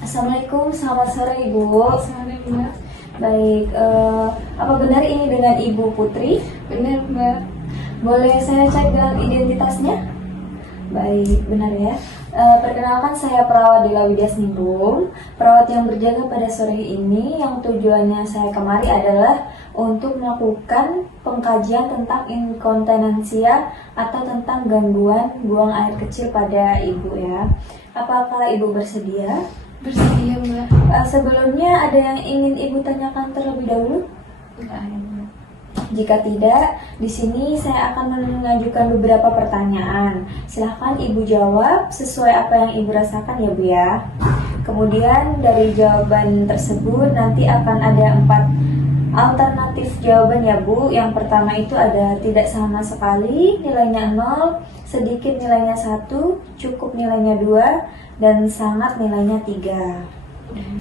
Assalamualaikum, selamat sore Ibu. Sore Mbak. Baik, apa benar ini dengan Ibu Putri? Benar Mbak. Boleh saya cek dengan identitasnya? Baik, benar ya. Perkenalkan saya perawat Dila Widya Snindung, perawat yang berjaga pada sore ini yang tujuannya saya kemari adalah untuk melakukan pengkajian tentang inkontinensia atau tentang gangguan buang air kecil pada ibu ya. Apakah ibu bersedia? Bersedia Mbak. Sebelumnya ada yang ingin ibu tanyakan terlebih dahulu? Enggak ada Mbak. Jika tidak, di sini saya akan mengajukan beberapa pertanyaan. Silahkan Ibu jawab sesuai apa yang Ibu rasakan ya Bu ya. Kemudian dari jawaban tersebut nanti akan ada 4 alternatif jawaban ya Bu. Yang pertama itu ada tidak sama sekali, nilainya 0, sedikit nilainya 1, cukup nilainya 2, dan sangat nilainya 3.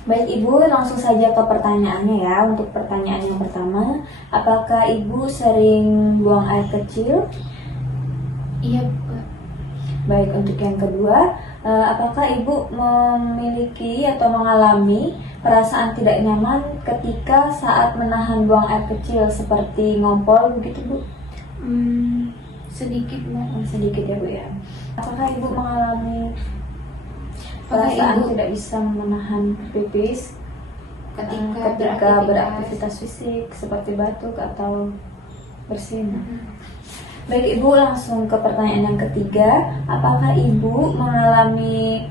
Baik Ibu, langsung saja ke pertanyaannya ya. Untuk pertanyaan yang pertama, apakah Ibu sering buang air kecil? Iya Mbak. Baik, untuk yang kedua, apakah Ibu memiliki atau mengalami perasaan tidak nyaman ketika saat menahan buang air kecil seperti ngompol begitu Bu? Sedikit Mbak. Sedikit ya Bu ya. Apakah Ibu mengalami perasaan tidak bisa menahan pipis ketika beraktivitas fisik seperti batuk atau bersin? Baik Ibu, langsung ke pertanyaan yang ketiga. Apakah Ibu mengalami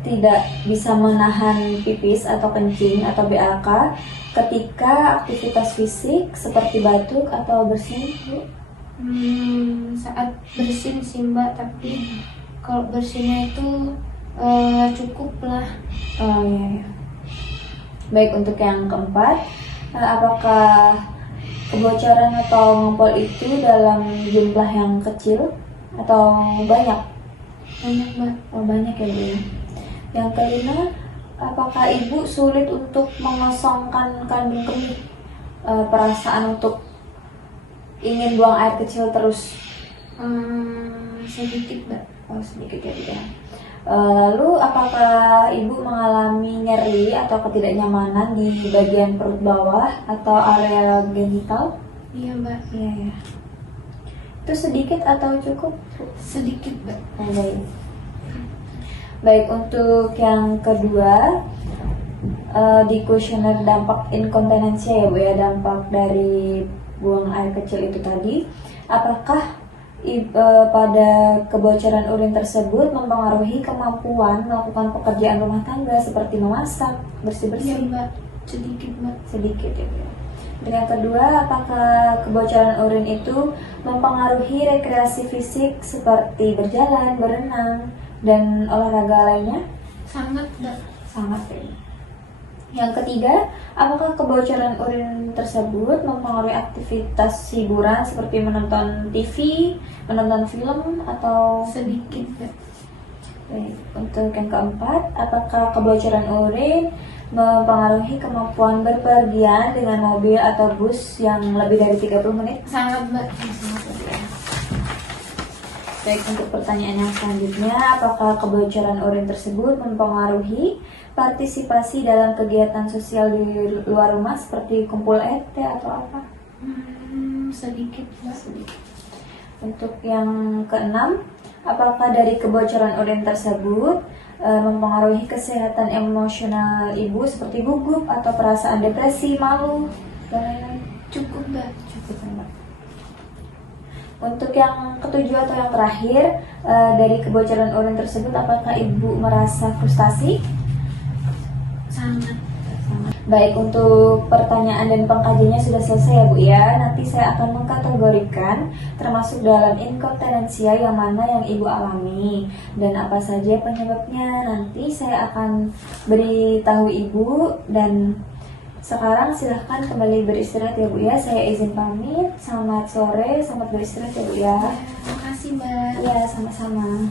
tidak bisa menahan pipis atau kencing atau BAK ketika aktivitas fisik seperti batuk atau bersin Bu? Saat bersin sih Mbak, tapi kalau bersinnya itu cukup lah. Oh iya, iya. Baik, untuk yang keempat, apakah kebocoran atau ngompol itu dalam jumlah yang kecil atau banyak? Banyak Mbak. Oh, banyak ya Bu ya. Yang kelima, apakah Ibu sulit untuk mengosongkan kandung kemih? Perasaan untuk ingin buang air kecil terus? Sedikit Mbak. Oh, sedikit ya Bu ya. Lalu apakah Ibu mengalami nyeri atau ketidaknyamanan di bagian perut bawah atau area genital? Iya Mbak. Iya ya. Itu sedikit atau cukup? Sedikit Mbak. Oh, baik. Baik, untuk yang kedua, di kuesioner dampak inkontinensia ya Bu ya, dampak dari buang air kecil itu tadi, apakah pada kebocoran urin tersebut mempengaruhi kemampuan melakukan pekerjaan rumah tangga seperti memasak, bersih-bersih? Iya Mbak. Sedikit Mbak. Sedikit ya Bu. Dan yang kedua, apakah kebocoran urin itu mempengaruhi rekreasi fisik seperti berjalan, berenang, dan olahraga lainnya? Sangat Mbak. Sangat ya. Yang ketiga, apakah kebocoran urin tersebut mempengaruhi aktivitas hiburan seperti menonton TV, menonton film, atau Sedikit Mbak. Baik. Untuk yang keempat, apakah kebocoran urin mempengaruhi kemampuan berpergian dengan mobil atau bus yang lebih dari 30 menit? Sangat Mbak. Baik, untuk pertanyaan yang selanjutnya, apakah kebocoran urin tersebut mempengaruhi partisipasi dalam kegiatan sosial di luar rumah seperti kumpul RT atau apa? Sedikit Mbak. Untuk yang keenam, apakah dari kebocoran urin tersebut mempengaruhi kesehatan emosional ibu seperti gugup atau perasaan depresi, malu, dan lain-lain? Cukup Mbak. Cukup, Mbak. Untuk yang ketujuh atau yang terakhir, dari kebocoran urin tersebut, apakah ibu merasa frustasi? Sangat. Baik, untuk pertanyaan dan pengkajiannya sudah selesai ya Bu ya. Nanti saya akan mengkategorikan termasuk dalam inkontinensia yang mana yang ibu alami dan apa saja penyebabnya. Nanti saya akan beritahu ibu, dan sekarang silahkan kembali beristirahat ya Bu ya. Saya izin pamit. Selamat sore, selamat beristirahat ya Bu ya. Terima kasih Mbak. Ya, sama-sama.